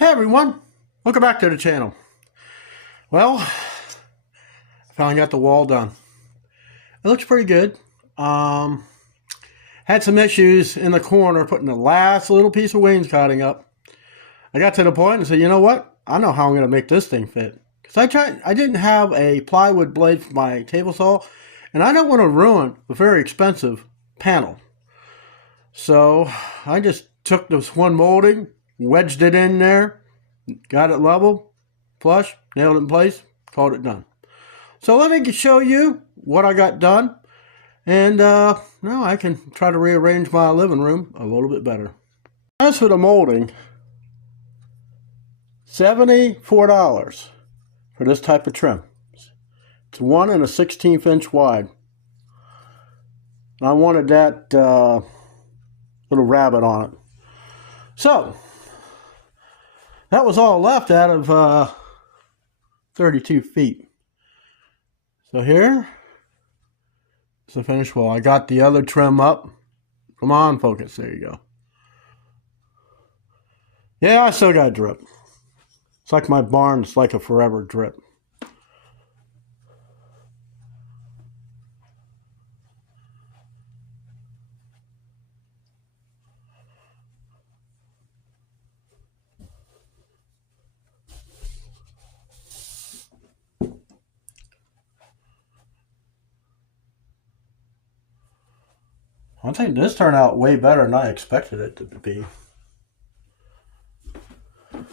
Hey everyone, welcome back to the channel. Well, I finally got the wall done. It looks pretty good. Had some issues in the corner putting the last little piece of wainscoting up. I got to the point and said, you know what? I know how I'm going to make this thing fit. Because I didn't have a plywood blade for my table saw, and I don't want to ruin a very expensive panel. So I just took this one molding, wedged it in there, got it level, flush, nailed it in place, called it done. So let me show you what I got done, and now I can try to rearrange my living room a little bit better. As for the molding, $74 for this type of trim. It's 1 1/16 inch wide. And I wanted that little rabbit on it. So that was all left out of 32 feet. So here is the finished wall. I got the other trim up. Come on, focus. There you go. Yeah, I still got drip. It's like my barn. It's like a forever drip. I think this turned out way better than I expected it to be. I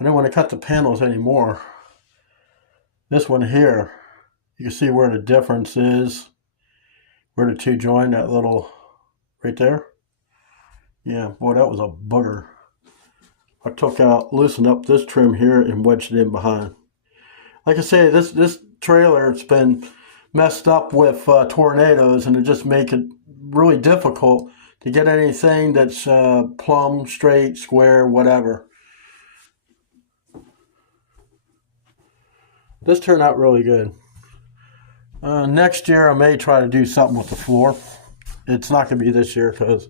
didn't want to cut the panels anymore. This one here, you can see where the difference is, where the two join, that little, right there. Yeah, boy, that was a booger. I took out, loosened up this trim here and wedged it in behind. Like I say, this trailer, it's been messed up with tornadoes, and it just make it really difficult to get anything that's plumb, straight, square, whatever. This turned out really good. Next year I may try to do something with the floor. It's not going to be this year because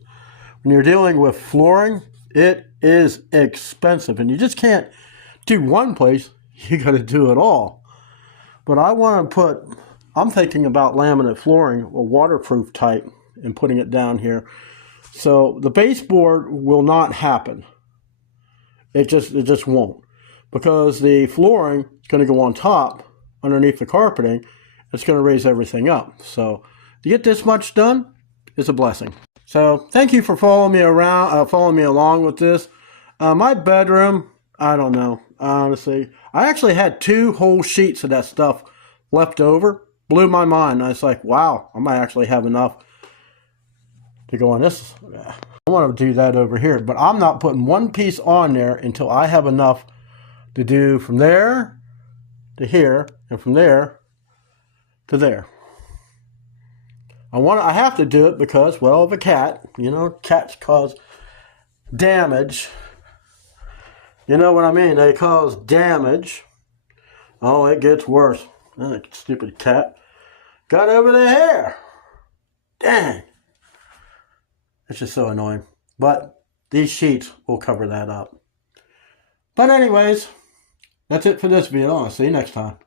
when you're dealing with flooring, it is expensive, and you just can't do one place. You got to do it all. But I want to put, I'm thinking about laminate flooring, a waterproof type, and putting it down here. So the baseboard will not happen. It just won't, because the flooring is going to go on top underneath the carpeting. It's going to raise everything up. So to get this much done is a blessing. So thank you for following me around, following me along with this. My bedroom, I don't know, honestly. I actually had 2 whole sheets of that stuff left over. Blew my mind. I was like, wow, I might actually have enough to go on this. I want to do that over here, but I'm not putting one piece on there until I have enough to do from there to here, and from there to there. I have to do it because, well, of a cat. You know, cats cause damage. You know what I mean? They cause damage. Oh, it gets worse. That stupid cat got over the hair. Dang. It's just so annoying. But these sheets will cover that up. But anyways, that's it for this video. I'll see you next time.